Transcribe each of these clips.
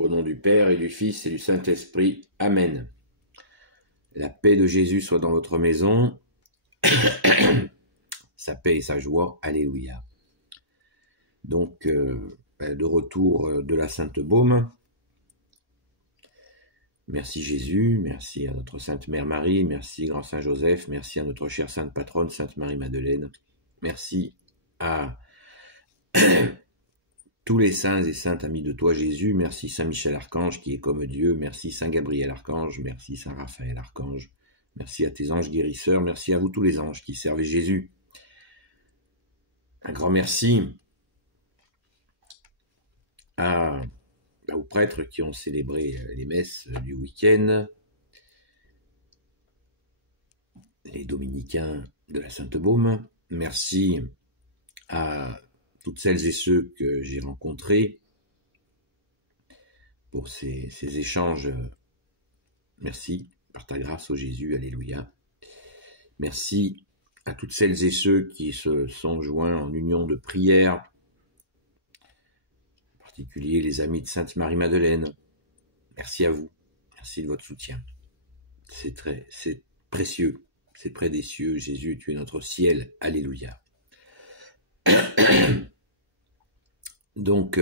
Au nom du Père et du Fils et du Saint-Esprit. Amen. La paix de Jésus soit dans votre maison. Sa paix et sa joie. Alléluia. Donc, de retour de la Sainte Baume. Merci Jésus, merci à notre Sainte Mère Marie, merci Grand Saint Joseph, merci à notre chère Sainte Patronne, Sainte Marie-Madeleine. Merci à tous les saints et saintes amis de toi Jésus, merci Saint Michel Archange qui est comme Dieu, merci Saint Gabriel Archange, merci Saint Raphaël Archange, merci à tes anges guérisseurs, merci à vous tous les anges qui servent Jésus. Un grand merci aux prêtres qui ont célébré les messes du week-end, les dominicains de la Sainte Baume. Merci à toutes celles et ceux que j'ai rencontrés pour ces échanges. Merci par ta grâce, ô Jésus, alléluia. Merci à toutes celles et ceux qui se sont joints en union de prière, en particulier les amis de Sainte Marie-Madeleine. Merci à vous, merci de votre soutien. C'est précieux, c'est près des cieux. Jésus, tu es notre ciel, alléluia. Donc,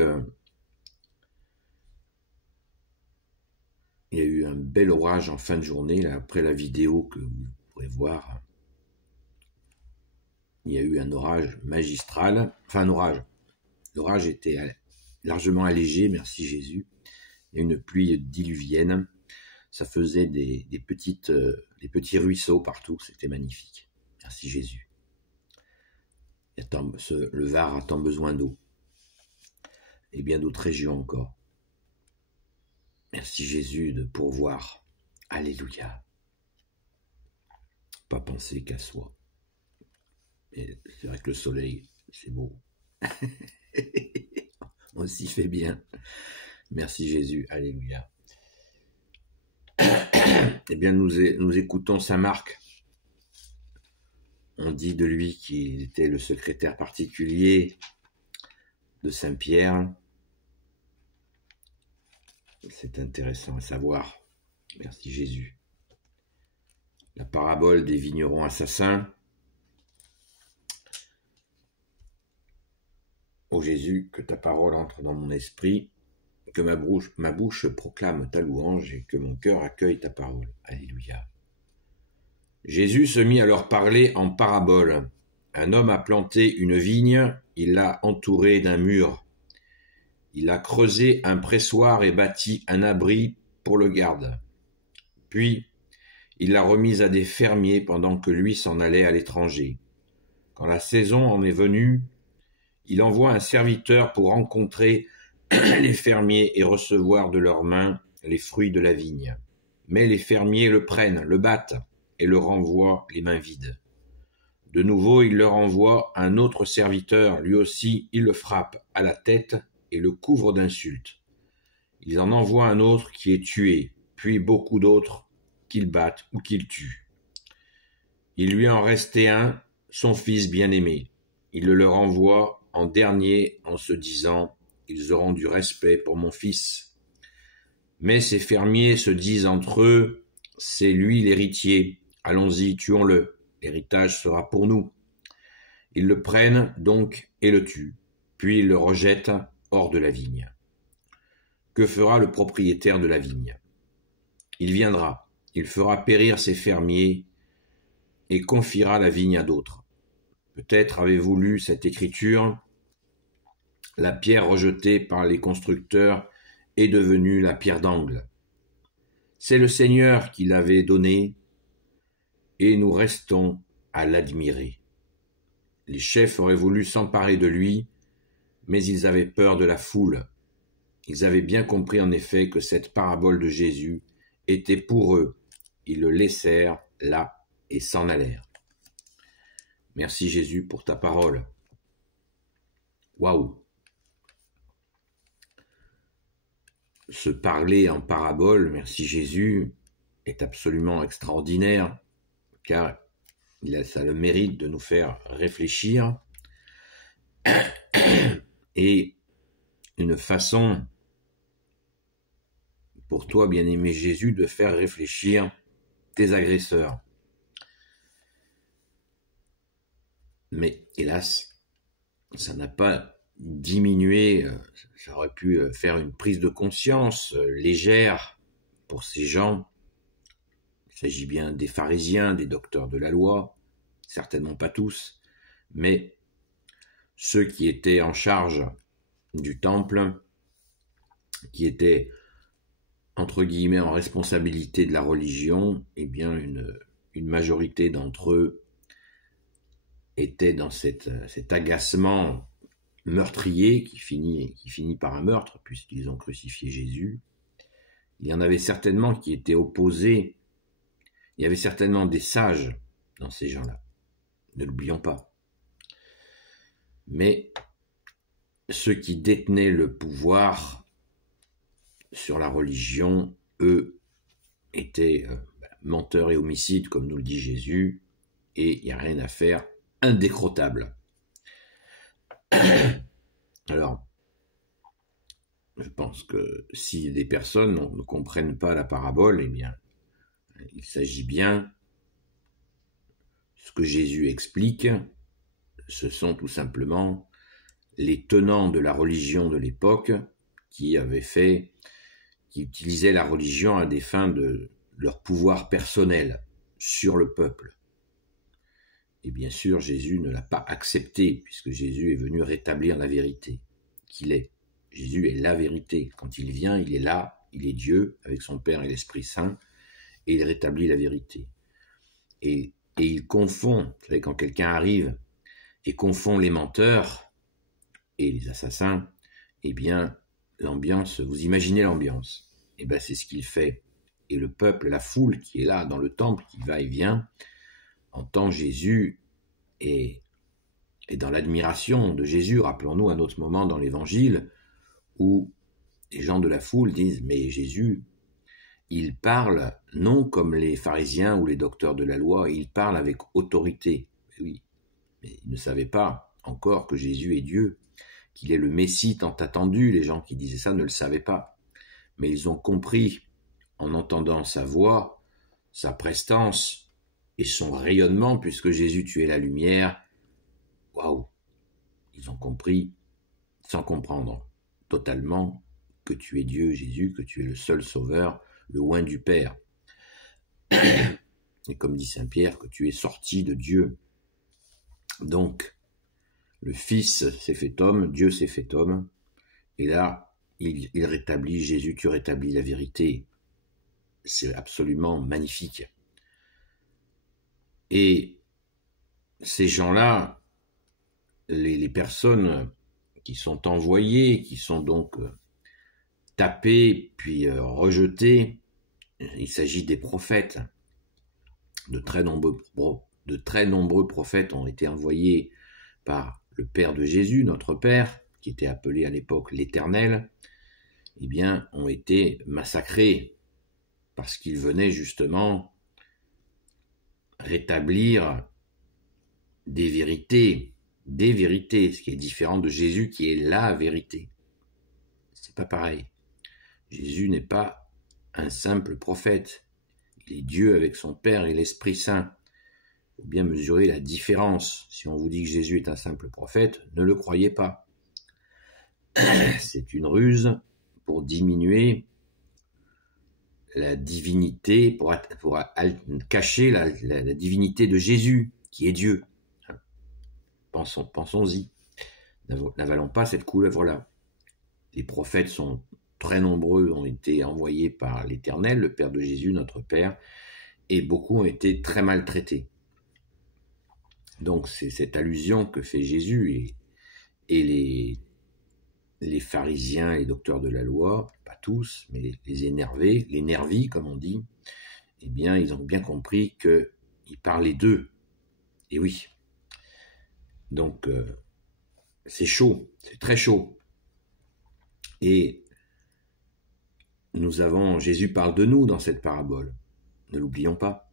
il y a eu un bel orage en fin de journée, là, après la vidéo que vous pourrez voir. Il y a eu un orage magistral, enfin un orage. L'orage était largement allégé, merci Jésus. Il y a une pluie diluvienne, ça faisait des petits ruisseaux partout, c'était magnifique. Merci Jésus. Le Var a tant besoin d'eau. Et bien d'autres régions encore. Merci Jésus de pourvoir. Alléluia. Pas penser qu'à soi. Et c'est vrai que le soleil, c'est beau. On s'y fait bien. Merci Jésus. Alléluia. Eh bien, nous écoutons Saint Marc. On dit de lui qu'il était le secrétaire particulier de Saint Pierre. C'est intéressant à savoir. Merci Jésus. La parabole des vignerons assassins. Ô Jésus, que ta parole entre dans mon esprit, que ma bouche proclame ta louange et que mon cœur accueille ta parole. Alléluia. Jésus se mit à leur parler en parabole. Un homme a planté une vigne, il l'a entourée d'un mur. Il a creusé un pressoir et bâti un abri pour le garde. Puis, il l'a remise à des fermiers pendant que lui s'en allait à l'étranger. Quand la saison en est venue, il envoie un serviteur pour rencontrer les fermiers et recevoir de leurs mains les fruits de la vigne. Mais les fermiers le prennent, le battent et le renvoient les mains vides. De nouveau, il leur envoie un autre serviteur, lui aussi, il le frappe à la tête et le couvre d'insultes. Ils en envoient un autre qui est tué, puis beaucoup d'autres qu'ils battent ou qu'ils tuent. Il lui en restait un, son fils bien-aimé. Il le leur envoie en dernier en se disant « Ils auront du respect pour mon fils ». Mais ces fermiers se disent entre eux « C'est lui l'héritier, allons-y, tuons-le, l'héritage sera pour nous ». Ils le prennent donc et le tuent, puis ils le rejettent hors de la vigne. Que fera le propriétaire de la vigne? Il viendra, il fera périr ses fermiers et confiera la vigne à d'autres. Peut-être avez-vous lu cette écriture. La pierre rejetée par les constructeurs est devenue la pierre d'angle. C'est le Seigneur qui l'avait donnée et nous restons à l'admirer. Les chefs auraient voulu s'emparer de lui, mais ils avaient peur de la foule. Ils avaient bien compris en effet que cette parabole de Jésus était pour eux. Ils le laissèrent là et s'en allèrent. Merci Jésus pour ta parole. Waouh! Se parler en parabole, merci Jésus, est absolument extraordinaire, car ça a le mérite de nous faire réfléchir et une façon pour toi, bien-aimé Jésus, de faire réfléchir tes agresseurs. Mais hélas, ça n'a pas diminué, ça aurait pu faire une prise de conscience légère pour ces gens. Il s'agit bien des pharisiens, des docteurs de la loi, certainement pas tous, mais ceux qui étaient en charge du temple, qui étaient entre guillemets en responsabilité de la religion, eh bien une majorité d'entre eux étaient dans cet agacement meurtrier qui finit par un meurtre puisqu'ils ont crucifié Jésus. Il y en avait certainement qui étaient opposés. Il y avait certainement des sages dans ces gens-là. Ne l'oublions pas. Mais ceux qui détenaient le pouvoir sur la religion, eux, étaient menteurs et homicides, comme nous le dit Jésus, et il n'y a rien à faire, indécrottable. Alors, je pense que si des personnes ne comprennent pas la parabole, eh bien, il s'agit bien, ce que Jésus explique, ce sont tout simplement les tenants de la religion de l'époque qui utilisaient la religion à des fins de leur pouvoir personnel sur le peuple. Et bien sûr, Jésus ne l'a pas accepté, puisque Jésus est venu rétablir la vérité qu'il est. Jésus est la vérité. Quand il vient, il est là, il est Dieu, avec son Père et l'Esprit Saint, et il rétablit la vérité. Et il confond, vous savez, quand quelqu'un arrive et confond les menteurs et les assassins, eh bien, l'ambiance, vous imaginez l'ambiance. Eh bien, c'est ce qu'il fait. Et le peuple, la foule qui est là dans le temple, qui va et vient, entend Jésus et dans l'admiration de Jésus. Rappelons-nous un autre moment dans l'Évangile où les gens de la foule disent « Mais Jésus, il parle non comme les pharisiens ou les docteurs de la loi, il parle avec autorité. » Oui, mais ils ne savaient pas encore que Jésus est Dieu, qu'il est le Messie tant attendu. Les gens qui disaient ça ne le savaient pas. Mais ils ont compris, en entendant sa voix, sa prestance et son rayonnement, puisque Jésus, tu es la lumière. Waouh! Ils ont compris, sans comprendre totalement, que tu es Dieu, Jésus, que tu es le seul sauveur, le oint du Père. Et comme dit Saint Pierre, que tu es sorti de Dieu. Donc, le Fils s'est fait homme, Dieu s'est fait homme, et là, il rétablit, Jésus, tu rétablis la vérité. C'est absolument magnifique. Et ces gens-là, les personnes qui sont envoyées, qui sont donc tapées, puis rejetées, il s'agit des prophètes. De très nombreux prophètes ont été envoyés par le Père de Jésus, notre Père, qui était appelé à l'époque l'Éternel, eh bien, ont été massacrés parce qu'ils venaient justement rétablir des vérités, ce qui est différent de Jésus qui est la vérité. C'est pas pareil. Jésus n'est pas un simple prophète. Il est Dieu avec son Père et l'Esprit Saint. Il faut bien mesurer la différence. Si on vous dit que Jésus est un simple prophète, ne le croyez pas. C'est une ruse pour diminuer la divinité, pour cacher la divinité de Jésus, qui est Dieu. Pensons-y. N'avalons pas cette couleuvre-là. Les prophètes sont très nombreux, ont été envoyés par l'Éternel, le Père de Jésus, notre Père, et beaucoup ont été très maltraités. Donc c'est cette allusion que fait Jésus, et les pharisiens, les docteurs de la loi, pas tous, mais les énervés, les nervis, comme on dit, eh bien, ils ont bien compris qu'il parlait d'eux. Et oui. Donc, c'est chaud, c'est très chaud. Et Jésus parle de nous dans cette parabole. Ne l'oublions pas.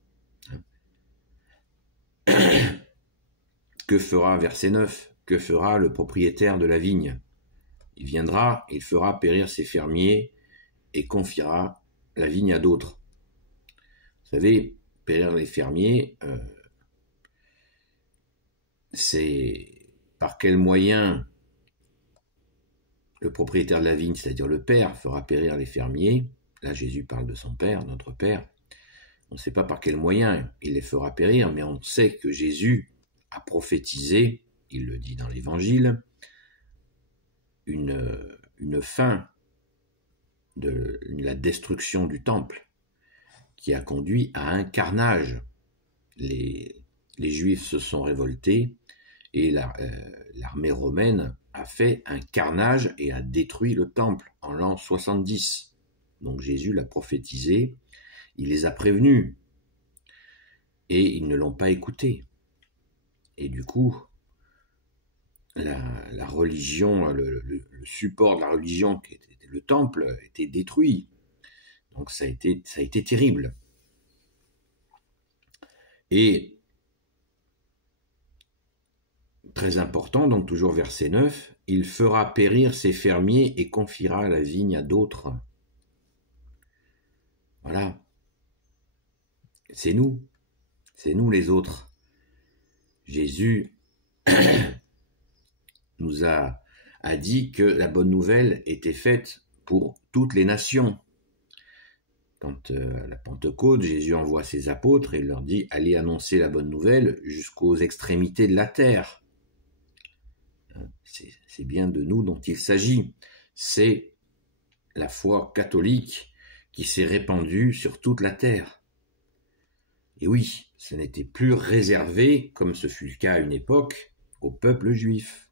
Que fera, verset 9, que fera le propriétaire de la vigne? Il viendra, il fera périr ses fermiers et confiera la vigne à d'autres. Vous savez, périr les fermiers, c'est par quel moyen le propriétaire de la vigne, c'est-à-dire le père, fera périr les fermiers. Là, Jésus parle de son père, notre père. On ne sait pas par quel moyen il les fera périr, mais on sait que Jésus a prophétisé, il le dit dans l'Évangile, une fin de la destruction du temple qui a conduit à un carnage. Les Juifs se sont révoltés et l'armée romaine a fait un carnage et a détruit le temple en l'an 70. Donc Jésus l'a prophétisé, il les a prévenus et ils ne l'ont pas écouté. Et du coup, la religion, le support de la religion qui était le temple était détruit. Donc ça a été terrible. Et très important, donc toujours verset 9, « Il fera périr ses fermiers et confiera la vigne à d'autres. » Voilà. C'est nous les autres. Jésus nous a dit que la bonne nouvelle était faite pour toutes les nations. Quand à la Pentecôte, Jésus envoie ses apôtres et leur dit « Allez annoncer la bonne nouvelle jusqu'aux extrémités de la terre ». C'est bien de nous dont il s'agit. C'est la foi catholique qui s'est répandue sur toute la terre. Et oui, ce n'était plus réservé, comme ce fut le cas à une époque, au peuple juif.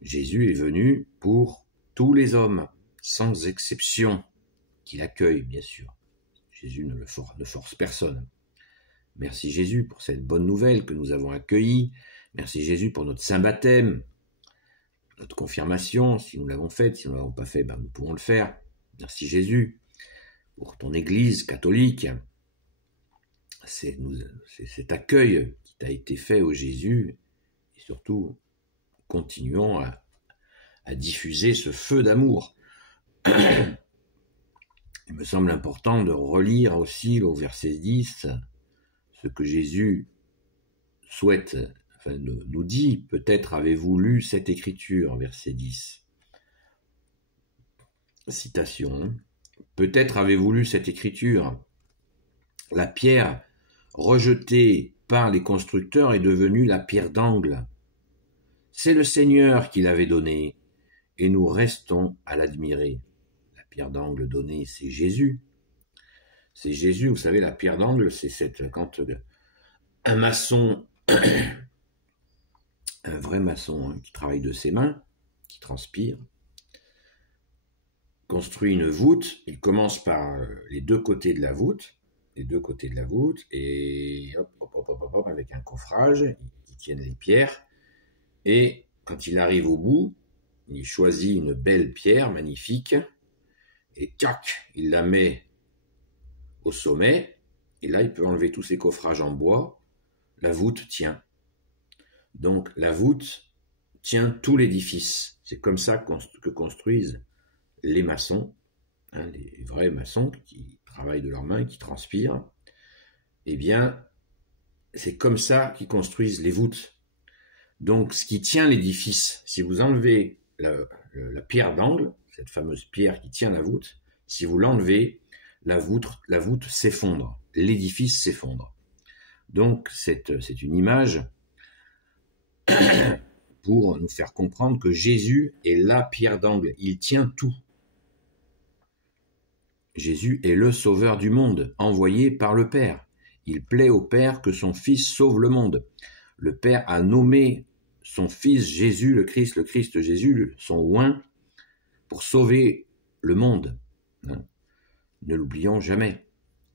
Jésus est venu pour tous les hommes, sans exception, qu'il accueille, bien sûr. Jésus ne force personne. Merci Jésus pour cette bonne nouvelle que nous avons accueillie. Merci Jésus pour notre saint baptême, notre confirmation, si nous l'avons faite. Si nous ne l'avons pas fait, nous pouvons le faire. Merci Jésus pour ton Église catholique. C'est cet accueil qui t'a été fait au Jésus. Et surtout, continuons à diffuser ce feu d'amour. Il me semble important de relire aussi au verset 10 ce que Jésus souhaite, nous dit. Peut-être avez-vous lu cette écriture, verset 10. Citation. Peut-être avez-vous lu cette écriture. La pierre rejetée par les constructeurs est devenue la pierre d'angle. C'est le Seigneur qui l'avait donnée, et nous restons à l'admirer. La pierre d'angle donnée, c'est Jésus. C'est Jésus, vous savez, la pierre d'angle, c'est quand un maçon, un vrai maçon qui travaille de ses mains, qui transpire, construit une voûte. Il commence par les deux côtés de la voûte, et hop, avec un coffrage, ils tiennent les pierres, et quand il arrive au bout, il choisit une belle pierre magnifique, et tac, il la met au sommet, et là il peut enlever tous ses coffrages en bois, la voûte tient. Donc la voûte tient tout l'édifice. C'est comme ça que construisent les maçons, les vrais maçons qui travaillent de leurs mains, qui transpirent. Eh bien, c'est comme ça qu'ils construisent les voûtes. Donc ce qui tient l'édifice, si vous enlevez la pierre d'angle, cette fameuse pierre qui tient la voûte, si vous l'enlevez, la voûte s'effondre, l'édifice s'effondre. Donc c'est une image pour nous faire comprendre que Jésus est la pierre d'angle, il tient tout. Jésus est le sauveur du monde, envoyé par le Père. Il plaît au Père que son Fils sauve le monde. Le Père a nommé son Fils Jésus, le Christ Jésus, son oint, pour sauver le monde. Ne l'oublions jamais.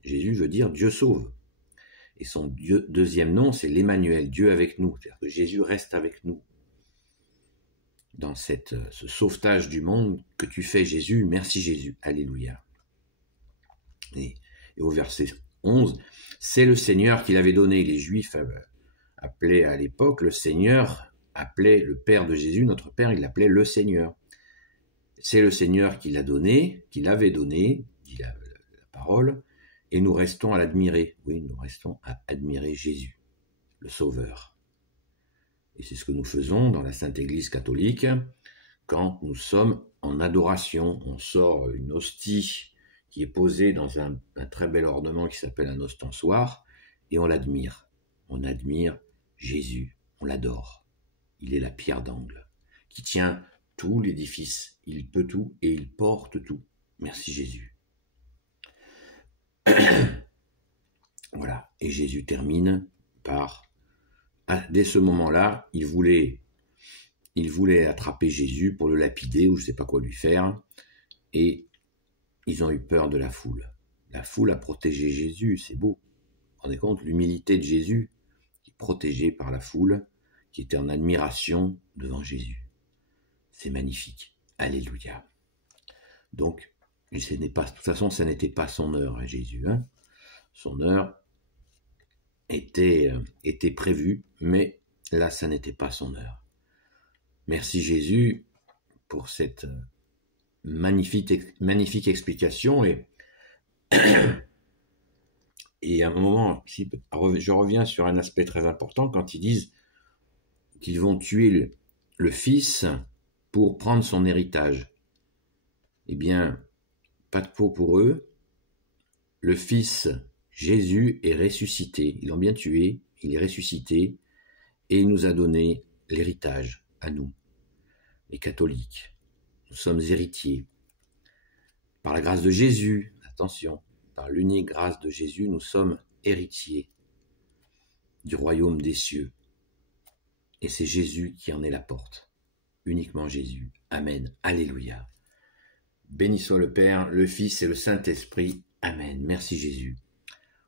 Jésus veut dire Dieu sauve. Et son deuxième nom, c'est l'Emmanuel, Dieu avec nous. C'est-à-dire que Jésus reste avec nous. Dans ce sauvetage du monde que tu fais, Jésus, merci Jésus. Alléluia. Et au verset 11, c'est le Seigneur qui l'avait donné. Les Juifs appelaient à l'époque le Seigneur, appelait le Père de Jésus, notre Père, il l'appelait le Seigneur. C'est le Seigneur qui l'a donné, qui l'avait donné, dit parole, et nous restons à l'admirer. Oui, nous restons à admirer Jésus, le Sauveur. Et c'est ce que nous faisons dans la Sainte Église catholique, quand nous sommes en adoration. On sort une hostie qui est posée dans un très bel ornement qui s'appelle un ostensoir, et on l'admire. On admire Jésus, on l'adore. Il est la pierre d'angle, qui tient tout l'édifice. Il peut tout et il porte tout. Merci Jésus. Voilà. Et Jésus termine par... dès ce moment-là, il voulait attraper Jésus pour le lapider ou je ne sais pas quoi lui faire. Et ils ont eu peur de la foule. La foule a protégé Jésus, c'est beau. Vous vous rendez compte, l'humilité de Jésus, qui est protégé par la foule, qui était en admiration devant Jésus. C'est magnifique. Alléluia. Donc, de toute façon, ça n'était pas son heure à Jésus. Hein. Son heure était prévue, mais là, ça n'était pas son heure. Merci Jésus pour cette magnifique explication. Et à un moment, je reviens sur un aspect très important quand ils disent qu'ils vont tuer le Fils pour prendre son héritage. Eh bien, pas de peau pour eux. Le Fils, Jésus, est ressuscité. Ils l'ont bien tué, il est ressuscité, et il nous a donné l'héritage à nous, les catholiques. Nous sommes héritiers. Par la grâce de Jésus, attention, par l'unique grâce de Jésus, nous sommes héritiers du royaume des cieux. Et c'est Jésus qui en est la porte. Uniquement Jésus. Amen. Alléluia. Béni soit le Père, le Fils et le Saint-Esprit. Amen. Merci Jésus.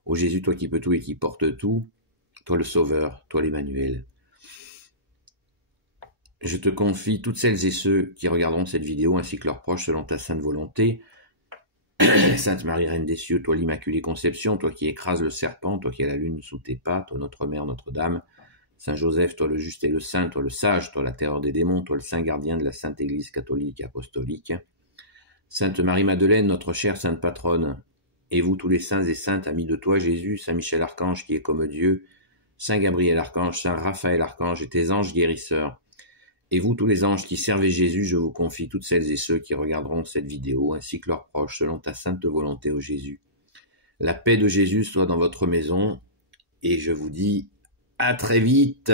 Ô Jésus, toi qui peux tout et qui portes tout, toi le Sauveur, toi l'Emmanuel. Je te confie toutes celles et ceux qui regarderont cette vidéo ainsi que leurs proches selon ta sainte volonté. Sainte Marie, Reine des cieux, toi l'Immaculée Conception, toi qui écrases le serpent, toi qui as la lune sous tes pas, toi notre Mère, Notre-Dame, Saint Joseph, toi le juste et le saint, toi le sage, toi la terreur des démons, toi le saint gardien de la Sainte Église catholique et apostolique. Sainte Marie-Madeleine, notre chère sainte patronne, et vous tous les saints et saintes, amis de toi Jésus, Saint Michel Archange qui est comme Dieu, Saint Gabriel Archange, Saint Raphaël Archange et tes anges guérisseurs. Et vous tous les anges qui servez Jésus, je vous confie toutes celles et ceux qui regarderont cette vidéo, ainsi que leurs proches, selon ta sainte volonté, ô Jésus. La paix de Jésus soit dans votre maison, et je vous dis à très vite.